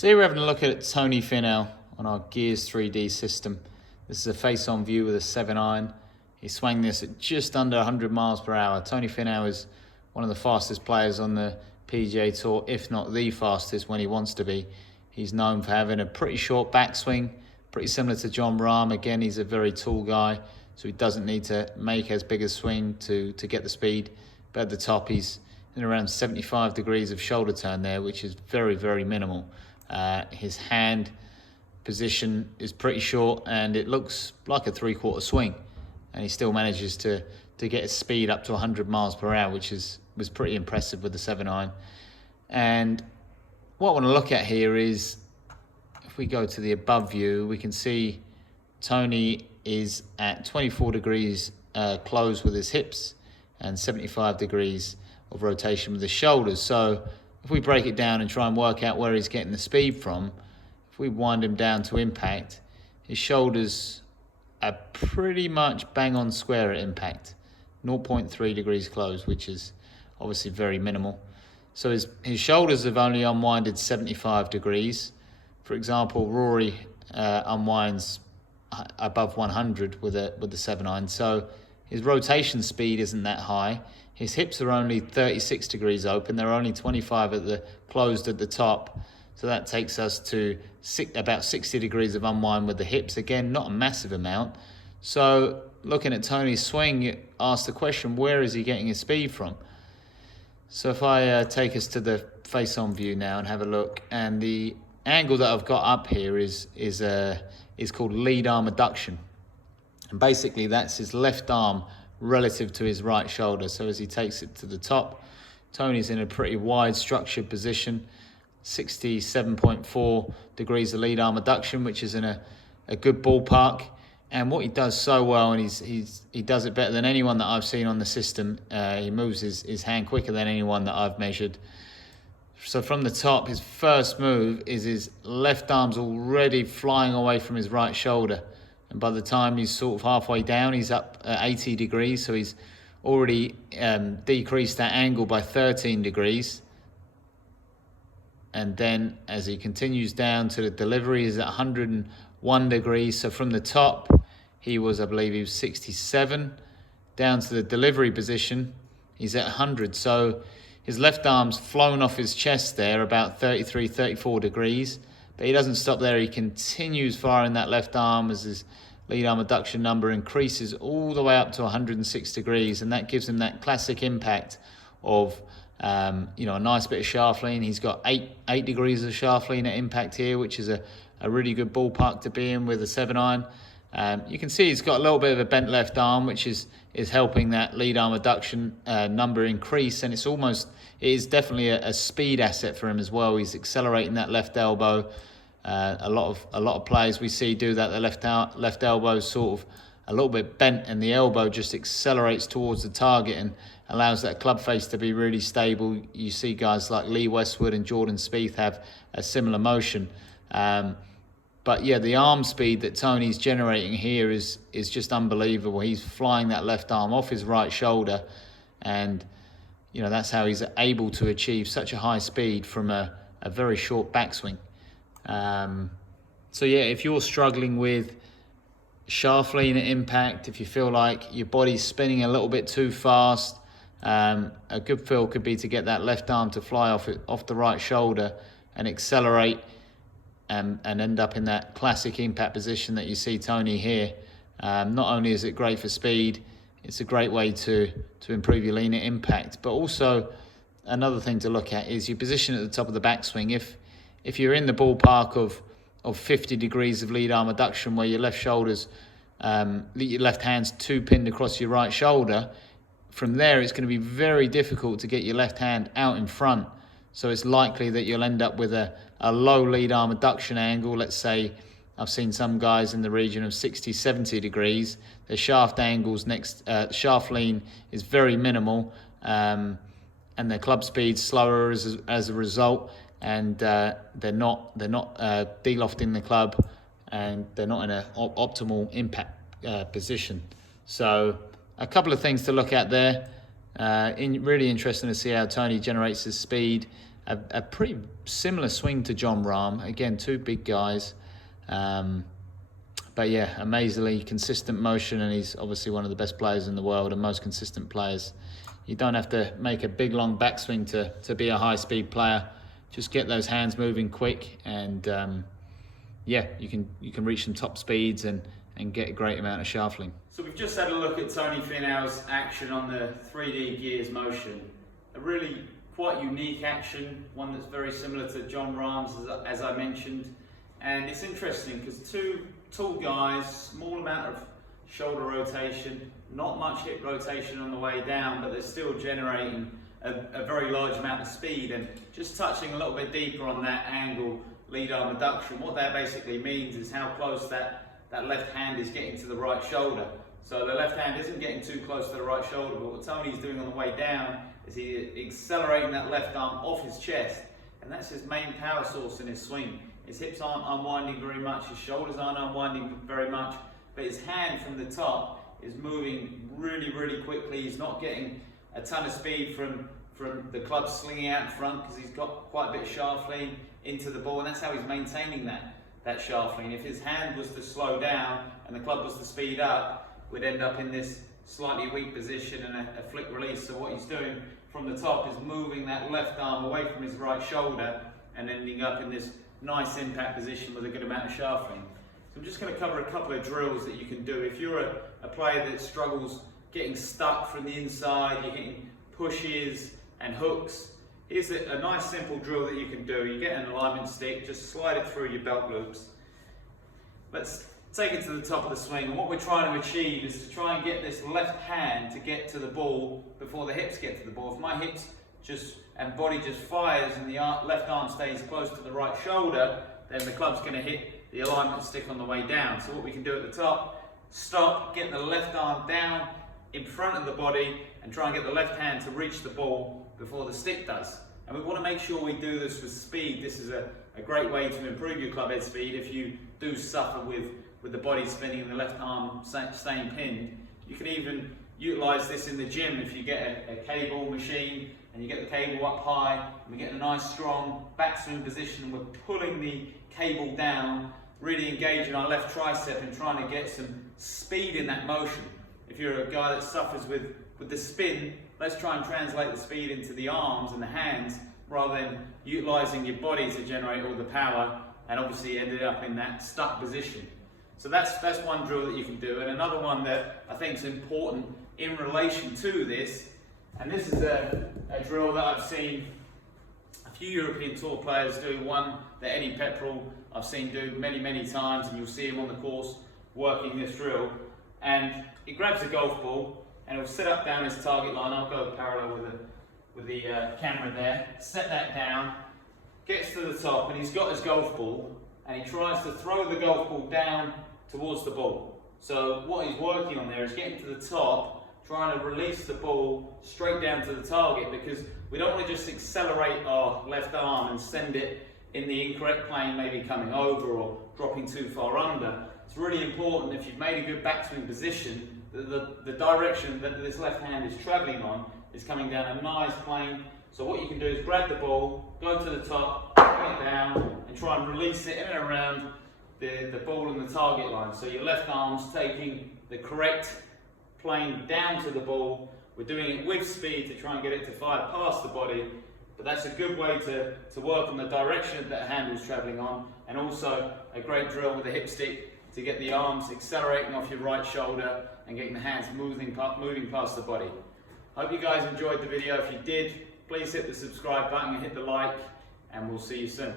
So here we're having a look at Tony Finau on our Gears 3D system. This is a face-on view with a 7-iron. He swung this at just under 100 miles per hour. Tony Finau is one of the fastest players on the PGA Tour, if not the fastest when he wants to be. He's known for having a pretty short backswing, pretty similar to Jon Rahm. Again, he's a very tall guy, so he doesn't need to make as big a swing to get the speed. But at the top, he's in around 75 degrees of shoulder turn there, which is very, very minimal. His hand position is pretty short and it looks like a three-quarter swing, and he still manages to get his speed up to 100 miles per hour, which was pretty impressive with the 7-iron. And what I want to look at here is, if we go to the above view, we can see Tony is at 24 degrees close with his hips and 75 degrees of rotation with his shoulders. So if we break it down and try and work out where he's getting the speed from, if we wind him down to impact, his shoulders are pretty much bang on square at impact, 0.3 degrees close, which is obviously very minimal. So his shoulders have only unwinded 75 degrees. For example, Rory unwinds above 100 with the 7-iron, so his rotation speed isn't that high. His hips are only 36 degrees open. They're only 25 closed at the top. So that takes us to about 60 degrees of unwind with the hips. Again, not a massive amount. So looking at Tony's swing, you ask the question, where is he getting his speed from? So if I take us to the face-on view now and have a look, and the angle that I've got up here is called lead arm adduction. And basically that's his left arm relative to his right shoulder. So as he takes it to the top, Tony's in a pretty wide structured position, 67.4 degrees of lead arm adduction, which is in a good ballpark. And what he does so well, and he does it better than anyone that I've seen on the system, he moves his hand quicker than anyone that I've measured. So from the top, his first move is his left arm's already flying away from his right shoulder. And by the time he's sort of halfway down, he's up at 80 degrees. So he's already decreased that angle by 13 degrees. And then as he continues down to the delivery, he's at 101 degrees. So from the top, I believe he was 67. Down to the delivery position, he's at 100. So his left arm's flown off his chest there about 33, 34 degrees. But he doesn't stop there. He continues firing that left arm as his lead arm adduction number increases all the way up to 106 degrees. And that gives him that classic impact of a nice bit of shaft lean. He's got 8 degrees of shaft lean at impact here, which is a really good ballpark to be in with a 7-iron. You can see he's got a little bit of a bent left arm, which is helping that lead arm adduction number increase, and it is definitely a speed asset for him as well. He's accelerating that left elbow. A lot of players we see do that. The left elbow is sort of a little bit bent, and the elbow just accelerates towards the target and allows that club face to be really stable. You see guys like Lee Westwood and Jordan Spieth have a similar motion. But yeah, the arm speed that Tony's generating here is just unbelievable. He's flying that left arm off his right shoulder, and that's how he's able to achieve such a high speed from a very short backswing. So yeah, if you're struggling with shaft lean at impact, if you feel like your body's spinning a little bit too fast, a good feel could be to get that left arm to fly off the right shoulder and accelerate and end up in that classic impact position that you see Tony here. Not only is it great for speed, it's a great way to improve your lean at impact. But also another thing to look at is your position at the top of the backswing. If you're in the ballpark of 50 degrees of lead arm adduction, where your left shoulders, your left hand's two pinned across your right shoulder, from there it's going to be very difficult to get your left hand out in front. So it's likely that you'll end up with a low lead arm adduction angle. Let's say I've seen some guys in the region of 60, 70 degrees. Their shaft angles shaft lean is very minimal, and their club speed's slower as a result. And they're not de-lofting the club, and they're not in an optimal impact position. So a couple of things to look at there. Really interesting to see how Tony generates his speed. a pretty similar swing to John Rahm. Again, two big guys. But yeah, amazingly consistent motion, and he's obviously one of the best players in the world and most consistent players. You don't have to make a big long backswing to be a high-speed player. Just get those hands moving quick, and yeah, you can reach some top speeds and get a great amount of shafting. So we've just had a look at Tony Finau's action on the 3D gears motion. A really quite unique action, one that's very similar to John Rahm's, as I mentioned. And it's interesting because two tall guys, small amount of shoulder rotation, not much hip rotation on the way down, but they're still generating a very large amount of speed. And just touching a little bit deeper on that angle lead arm adduction, what that basically means is how close that left hand is getting to the right shoulder. So the left hand isn't getting too close to the right shoulder, but what Tony's doing on the way down is he's accelerating that left arm off his chest, and that's his main power source in his swing. His hips aren't unwinding very much, his shoulders aren't unwinding very much, but his hand from the top is moving really, really quickly. He's not getting a ton of speed from the club slinging out in front because he's got quite a bit of shaft lean into the ball, and that's how he's maintaining that shaft lean. If his hand was to slow down and the club was to speed up, we'd end up in this slightly weak position and a flick release. So what he's doing from the top is moving that left arm away from his right shoulder and ending up in this nice impact position with a good amount of shaft lean. So I'm just going to cover a couple of drills that you can do. If you're a player that struggles getting stuck from the inside, you're hitting pushes and hooks, here's a nice simple drill that you can do. You get an alignment stick, just slide it through your belt loops. Let's take it to the top of the swing, and what we're trying to achieve is to try and get this left hand to get to the ball before the hips get to the ball. If my hips and body just fires and the left arm stays close to the right shoulder, then the club's going to hit the alignment stick on the way down. So what we can do at the top, stop, get the left arm down in front of the body and try and get the left hand to reach the ball before the stick does. And we want to make sure we do this with speed. This is a great way to improve your club head speed. If you do suffer with the body spinning and the left arm staying pinned, you can even utilize this in the gym. If you get a cable machine and you get the cable up high and we get a nice strong backswing position and we're pulling the cable down, really engaging our left tricep and trying to get some speed in that motion. If you're a guy that suffers with the spin, let's try and translate the speed into the arms and the hands rather than utilizing your body to generate all the power and obviously ended up in that stuck position. So that's one drill that you can do. And another one that I think is important in relation to this, and this is a drill that I've seen a few European Tour players do, one that Eddie Pepperell I've seen do many times, and you'll see him on the course working this drill. And he grabs a golf ball and he'll sit up down his target line. I'll go parallel with the camera there, set that down, gets to the top, and he's got his golf ball and he tries to throw the golf ball down towards the ball. So what he's working on there is getting to the top, trying to release the ball straight down to the target, because we don't want to just accelerate our left arm and send it in the incorrect plane, maybe coming over or dropping too far under. It's really important, if you've made a good backswing position, that the direction that this left hand is travelling on is coming down a nice plane. So what you can do is grab the ball, go to the top, bring it down, and try and release it in and around the ball and the target line. So your left arm's taking the correct plane down to the ball. We're doing it with speed to try and get it to fire past the body, but that's a good way to work on the direction that the handle's travelling on, and also a great drill with a hip stick to get the arms accelerating off your right shoulder and getting the hands moving past the body. Hope you guys enjoyed the video. If you did, please hit the subscribe button and hit the like, and we'll see you soon.